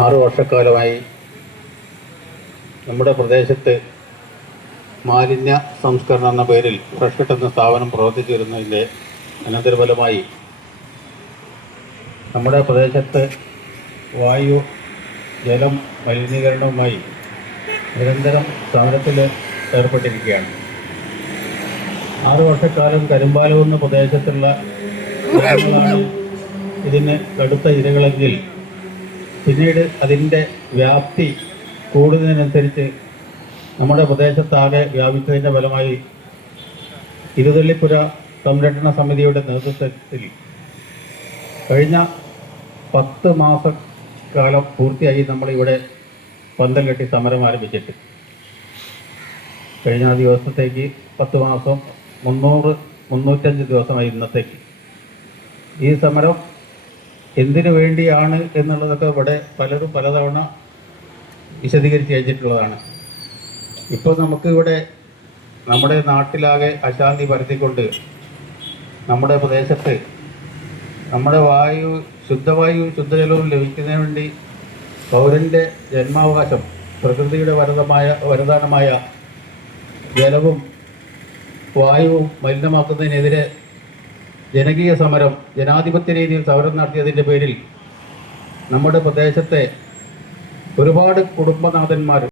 6 വർഷക്കാലമായി നമ്മുടെ പ്രദേശത്ത് മാലിന്യ സംസ്കരണം എന്ന പേരിൽ ഫ്രഷ്കട്ട് എന്ന സ്ഥാപനം പ്രവർത്തിച്ചു വരുന്നതിൻ്റെ അനന്തരഫലമായി നമ്മുടെ പ്രദേശത്ത് വായു ജലം മലിനീകരണവുമായി നിരന്തരം സമരത്തിൽ ഏർപ്പെട്ടിരിക്കുകയാണ്. 6 വർഷക്കാലം കരിമ്പാലം പ്രദേശത്തുള്ള ജനങ്ങളാണ് ഇതിന് കടുത്ത ഇരകളെങ്കിൽ പിന്നീട് അതിൻ്റെ വ്യാപ്തി കൂടുന്നതിനനുസരിച്ച് നമ്മുടെ പ്രദേശത്താകെ വ്യാപിച്ചതിൻ്റെ ഫലമായി ഇരുതള്ളിപ്പുഴ സംരക്ഷണ സമിതിയുടെ നേതൃത്വത്തിൽ കഴിഞ്ഞ 10 മാസക്കാലം പൂർത്തിയായി നമ്മളിവിടെ പന്തൽ കെട്ടി സമരം ആരംഭിച്ചിട്ട്. കഴിഞ്ഞ ദിവസത്തേക്ക് 10 മാസം 305 ദിവസമായി ഇന്നത്തേക്ക്. ഈ സമരം എന്തിനു വേണ്ടിയാണ് എന്നുള്ളതൊക്കെ ഇവിടെ പലരും പലതവണ വിശദീകരിച്ച് കഴിഞ്ഞിട്ടുള്ളതാണ്. ഇപ്പോൾ നമുക്കിവിടെ നമ്മുടെ നാട്ടിലാകെ അശാന്തി പരത്തിക്കൊണ്ട് നമ്മുടെ പ്രദേശത്ത് നമ്മുടെ ശുദ്ധവായു ശുദ്ധജലവും ലഭിക്കുന്നതിന് വേണ്ടി പൗരൻ്റെ ജന്മാവകാശം പ്രകൃതിയുടെ വരദാനമായ ജലവും വായുവും മലിനമാക്കുന്നതിനെതിരെ ജനകീയ സമരം, ജനാധിപത്യ രീതിയിൽ സമരം നടത്തിയതിൻ്റെ പേരിൽ നമ്മുടെ പ്രദേശത്തെ ഒരുപാട് കുടുംബനാഥന്മാർ